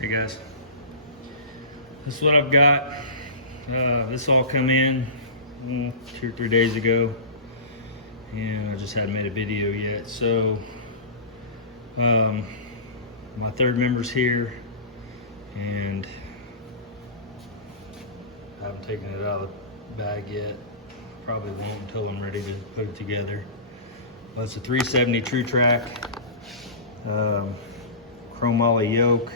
Hey guys, this is what I've got. This all come in 2 or 3 days ago, and I just hadn't made a video yet. So my third member's here, and I haven't taken it out of the bag yet. Probably won't until I'm ready to put it together. Well, it's a 370 True Track, chrome ollie yoke.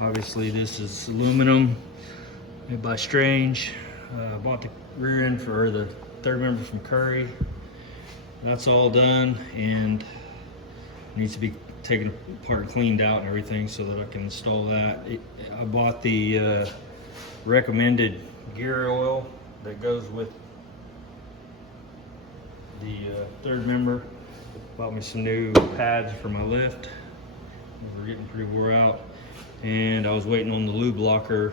Obviously this is aluminum, made by Strange. I bought the rear end for the third member from Curry. That's all done and needs to be taken apart and cleaned out and everything so that I can install that. I bought the recommended gear oil that goes with the third member. Bought me some new pads for my lift. We're getting pretty wore out. And I was waiting on the lube locker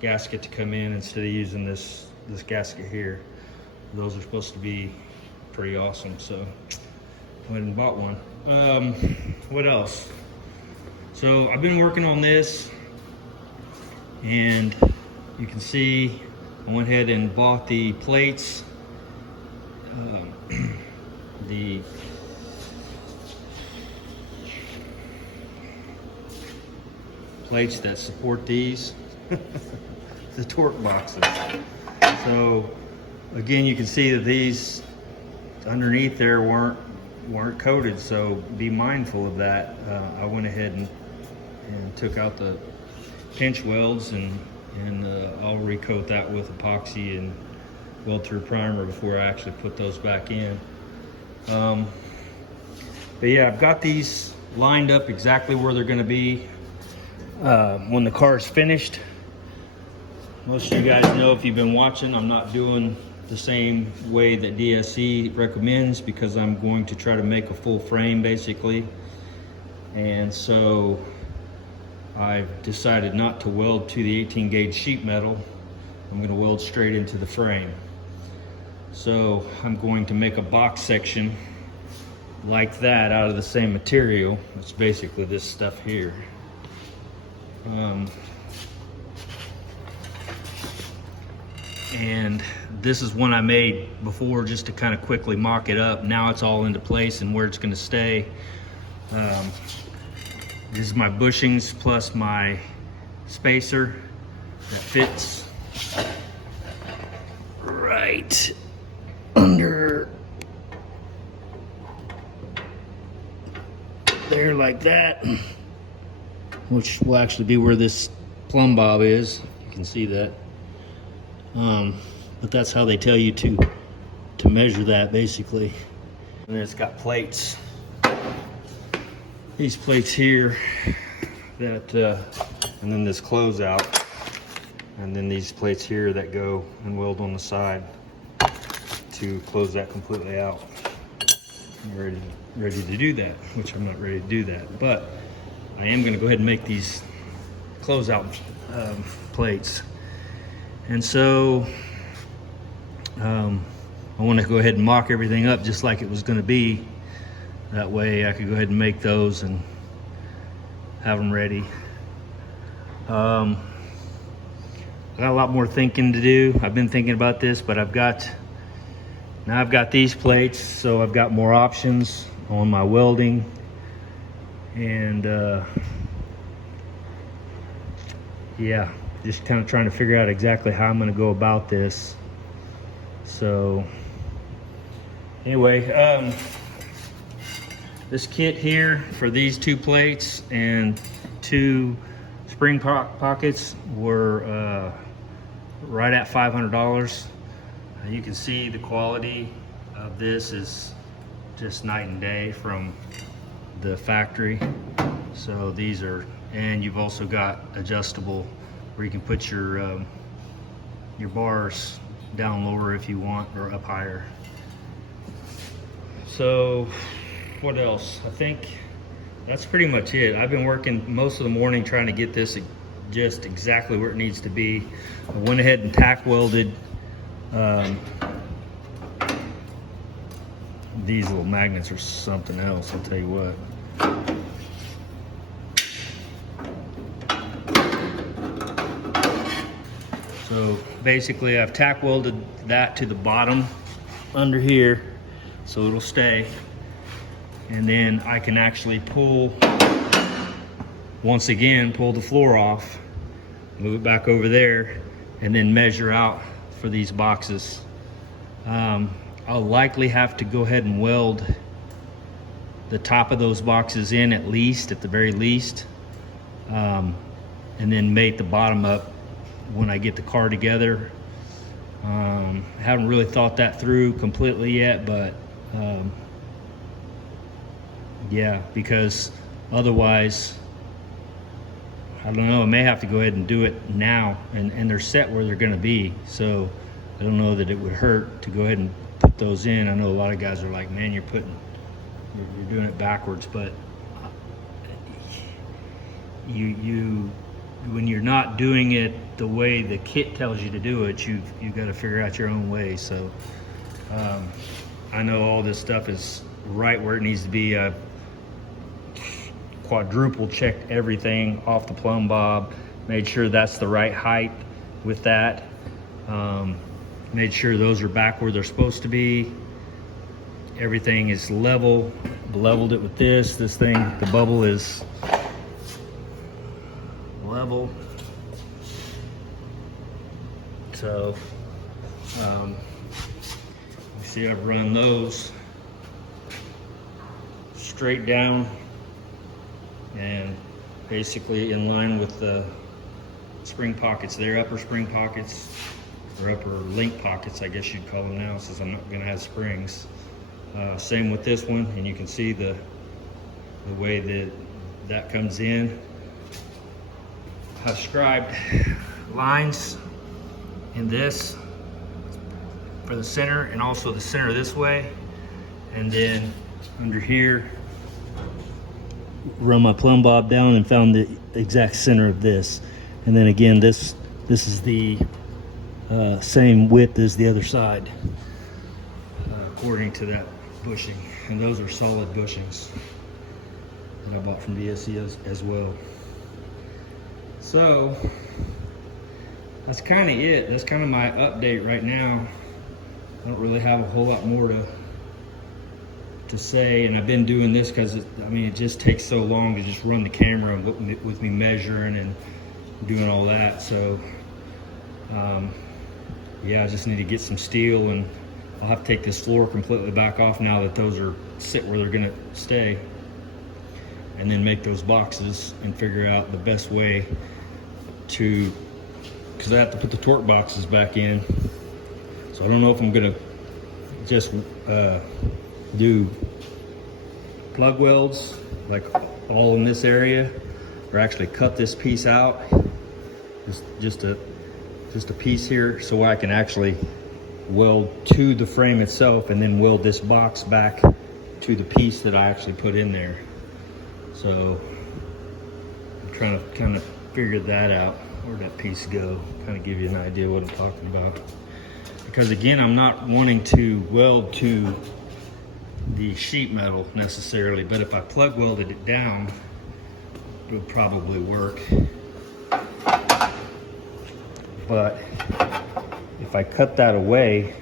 gasket to come in instead of using this gasket here. Those are supposed to be pretty awesome, so I went and bought one. What else? So I've been working on this, and you can see I went ahead and bought the plates. The plates that support these, the torque boxes. So again, you can see that these underneath there weren't coated, so be mindful of that. I went ahead and took out the pinch welds, and I'll recoat that with epoxy and weld through primer before I actually put those back in. But yeah, I've got these lined up exactly where they're going to be when the car is finished. Most of you guys know, if you've been watching, I'm not doing the same way that DSC recommends, because I'm going to try to make a full frame basically. And so I've decided not to weld to the 18 gauge sheet metal. I'm going to weld straight into the frame. So I'm going to make a box section like that out of the same material. It's basically this stuff here. And this is one I made before just to kind of quickly mock it up. Now it's all into place and where it's going to stay. This is my bushings plus my spacer that fits right under there like that, which will actually be where this plumb bob is. You can see that. But that's how they tell you to measure that basically. And then it's got plates. These plates here that, and then this closeout, and then these plates here that go and weld on the side to close that completely out. I'm ready to do that, which I'm not ready to do that, but I am going to go ahead and make these closeout plates. And so I want to go ahead and mock everything up just like it was going to be. That way I could go ahead and make those and have them ready. I got a lot more thinking to do. I've been thinking about this, but I've got these plates, so I've got more options on my welding. And yeah, just kind of trying to figure out exactly how I'm going to go about this. So anyway, this kit here for these two plates and two spring pockets were right at $500. You can see the quality of this is just night and day from the factory. So these are, and you've also got adjustable where you can put your bars down lower if you want, or up higher. So what else? I think that's pretty much it. I've been working most of the morning trying to get this just exactly where it needs to be. I went ahead and tack welded these little magnets are something else, I'll tell you what. So basically I've tack welded that to the bottom under here so it'll stay. And then I can actually pull, once again, pull the floor off, move it back over there, and then measure out for these boxes. I'll likely have to go ahead and weld the top of those boxes in at the very least, and then mate the bottom up when I get the car together. I haven't really thought that through completely yet, but yeah, because otherwise, I don't know, I may have to go ahead and do it now, and they're set where they're gonna be, so I don't know that it would hurt to go ahead and put those in. I know a lot of guys are like, man, you're doing it backwards, but when you're not doing it the way the kit tells you to do it, you've got to figure out your own way. So I know all this stuff is right where it needs to be. I've quadruple checked everything off the plumb bob, made sure that's the right height with that, made sure those are back where they're supposed to be. Everything is level. Leveled it with this thing, the bubble is level. So you see I've run those straight down and basically in line with the spring pockets. They're upper spring pockets, or upper link pockets, I guess you'd call them now, since I'm not gonna have springs. Same with this one, and you can see the way that comes in. I've scribed lines in this for the center, and also the center this way, and then under here run my plumb bob down and found the exact center of this. And then again, this is the same width as the other side, according to that bushing. And those are solid bushings that I bought from DSC as well. So that's kind of it. That's kind of my update right now. I don't really have a whole lot more to say, and I've been doing this because it just takes so long to just run the camera with me measuring and doing all that. So yeah, I just need to get some steel, and I'll have to take this floor completely back off now that those are sit where they're gonna stay, and then make those boxes and figure out the best way to, because I have to put the torque boxes back in. So I don't know if I'm gonna just do plug welds like all in this area, or actually cut this piece out, just a piece here, so I can actually weld to the frame itself, and then weld this box back to the piece that I actually put in there. So I'm trying to kind of figure that out. Where'd that piece go? Kind of give you an idea what I'm talking about. Because again, I'm not wanting to weld to the sheet metal necessarily, but if I plug welded it down, it would probably work. But if I cut that away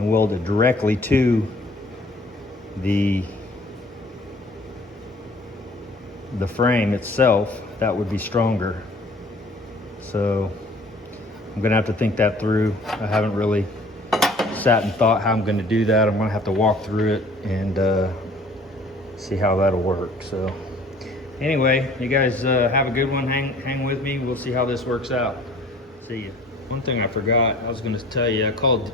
and weld it directly to the frame itself, that would be stronger. So I'm gonna have to think that through. I haven't really sat and thought how I'm gonna do that. I'm gonna have to walk through it and see how that'll work. So anyway, you guys have a good one. Hang with me. We'll see how this works out. See ya. One thing I forgot, I was gonna tell you, I called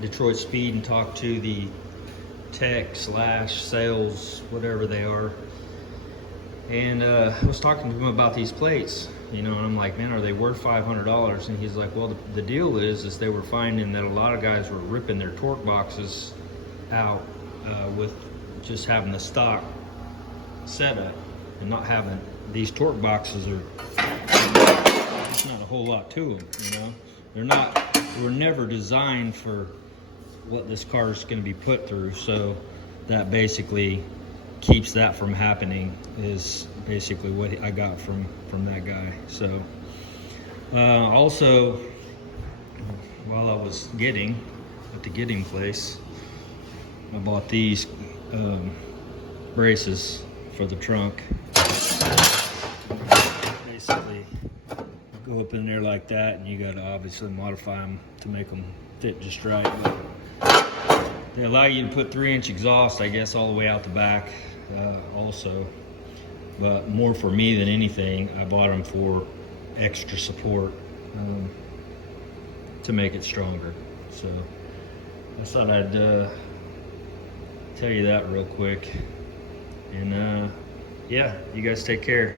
Detroit Speed and talked to the tech / sales, whatever they are. And I was talking to him about these plates, and I'm like, man, are they worth $500? And he's like, well, the deal is they were finding that a lot of guys were ripping their torque boxes out with just having the stock setup and not having these torque boxes. There's not a whole lot to them, they were never designed for what this car is going to be put through. So that basically keeps that from happening, is basically what I got from that guy. So also while I was at the getting place, I bought these braces for the trunk. Basically, go up in there like that, and you gotta obviously modify them to make them fit just right. They allow you to put 3-inch exhaust, I guess, all the way out the back also. But more for me than anything, I bought them for extra support to make it stronger. So I thought I'd tell you that real quick. And yeah, you guys take care.